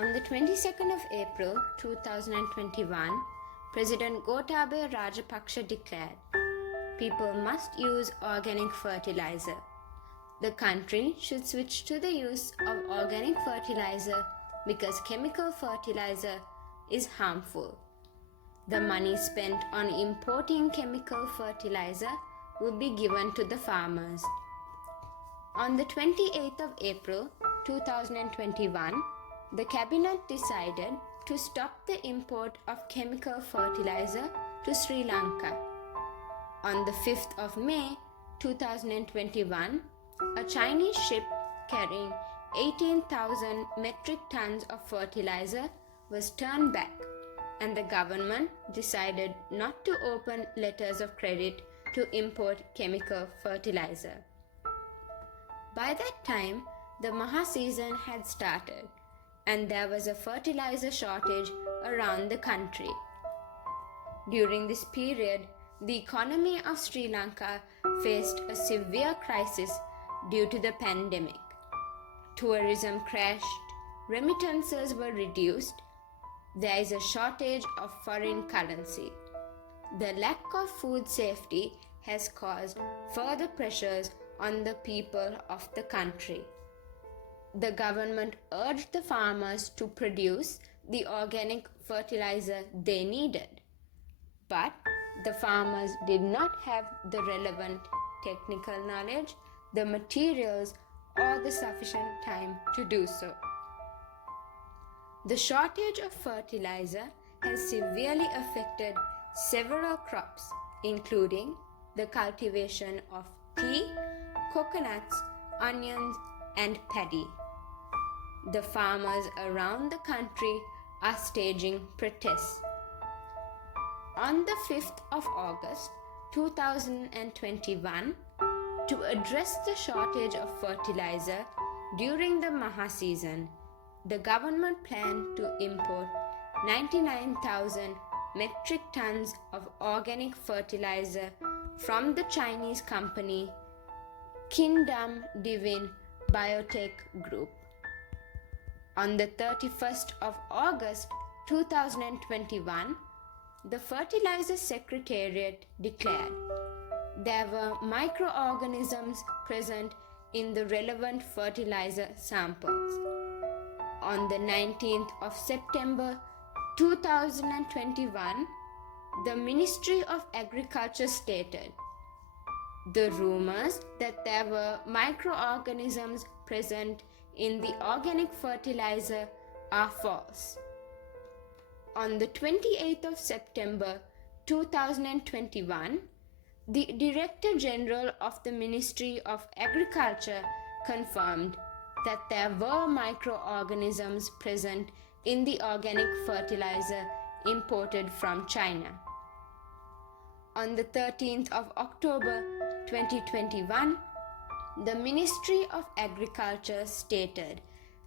On the 22nd of April 2021, President Gotabaya Rajapaksa declared, people must use organic fertilizer. The country should switch to the use of organic fertilizer because chemical fertilizer is harmful. The money spent on importing chemical fertilizer will be given to the farmers. On the 28th of April 2021, the cabinet decided to stop the import of chemical fertilizer to Sri Lanka. On the 5th of May 2021, a Chinese ship carrying 18,000 metric tons of fertilizer was turned back, and the government decided not to open letters of credit to import chemical fertilizer. By that time, the Maha season had started, and there was a fertilizer shortage around the country. During this period, the economy of Sri Lanka faced a severe crisis due to the pandemic. Tourism crashed, remittances were reduced, there is a shortage of foreign currency. The lack of food safety has caused further pressures on the people of the country. The government urged the farmers to produce the organic fertilizer they needed, but the farmers did not have the relevant technical knowledge, the materials, or the sufficient time to do so. The shortage of fertilizer has severely affected several crops, including the cultivation of tea, coconuts, onions, and paddy. The farmers around the country are staging protests. On the 5th of August 2021, to address the shortage of fertilizer during the Maha season, the government planned to import 99,000 metric tons of organic fertilizer from the Chinese company Quidam Divine Biotech Group. On the 31st of August 2021, the Fertilizer Secretariat declared there were microorganisms present in the relevant fertilizer samples. On the 19th of September 2021, the Ministry of Agriculture stated, the rumors that there were microorganisms present in the organic fertilizer are false. On the 28th of September 2021, the Director General of the Ministry of Agriculture confirmed that there were microorganisms present in the organic fertilizer imported from China. On the 13th of October 2021, the Ministry of Agriculture stated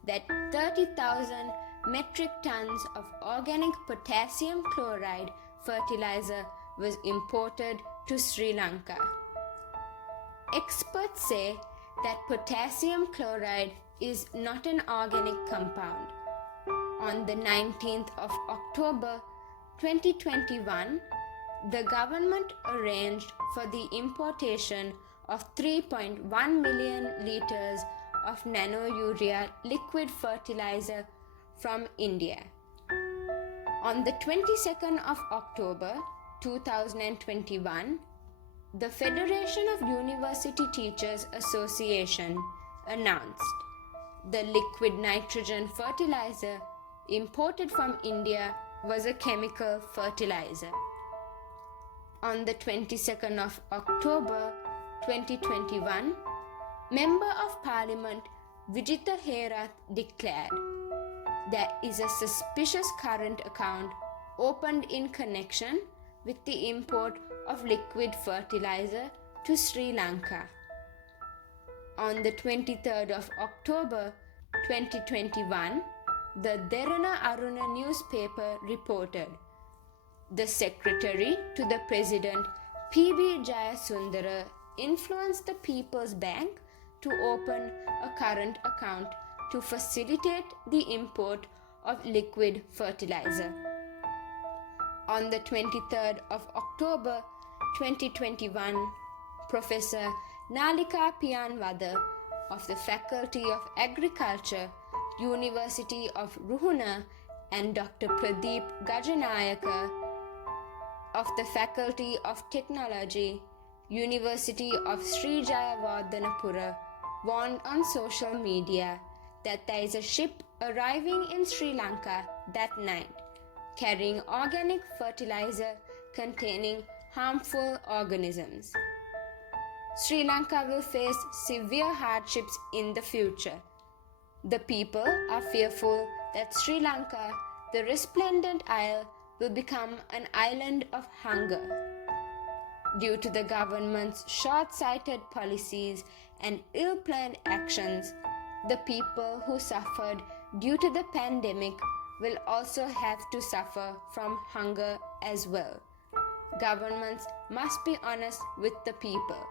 that 30,000 metric tons of organic potassium chloride fertilizer was imported to Sri Lanka. Experts say that potassium chloride is not an organic compound. On the 19th of October 2021, the government arranged for the importation of 3.1 million liters of nano-urea liquid fertilizer from India. On the 22nd of October 2021, the Federation of University Teachers Association announced the liquid nitrogen fertilizer imported from India was a chemical fertilizer. On the 22nd of October 2021, Member of Parliament Vijitha Herath declared there is a suspicious current account opened in connection with the import of liquid fertilizer to Sri Lanka. On the 23rd of October 2021, the Derana Aruna newspaper reported the Secretary to the President P.B. Jayasundara influenced the People's Bank to open a current account to facilitate the import of liquid fertilizer. On the 23rd of October 2021, Professor Nalika Piyanwada of the Faculty of Agriculture, University of Ruhuna, and Dr. Pradeep Gajanayaka of the Faculty of Technology, University of Sri Jayawardhanapura warned on social media that there is a ship arriving in Sri Lanka that night carrying organic fertilizer containing harmful organisms. Sri Lanka will face severe hardships in the future. The people are fearful that Sri Lanka, the resplendent isle, will become an island of hunger. Due to the government's short-sighted policies and ill-planned actions, the people who suffered due to the pandemic will also have to suffer from hunger as well. Governments must be honest with the people.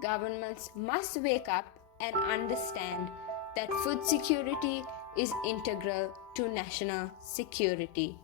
Governments must wake up and understand that food security is integral to national security.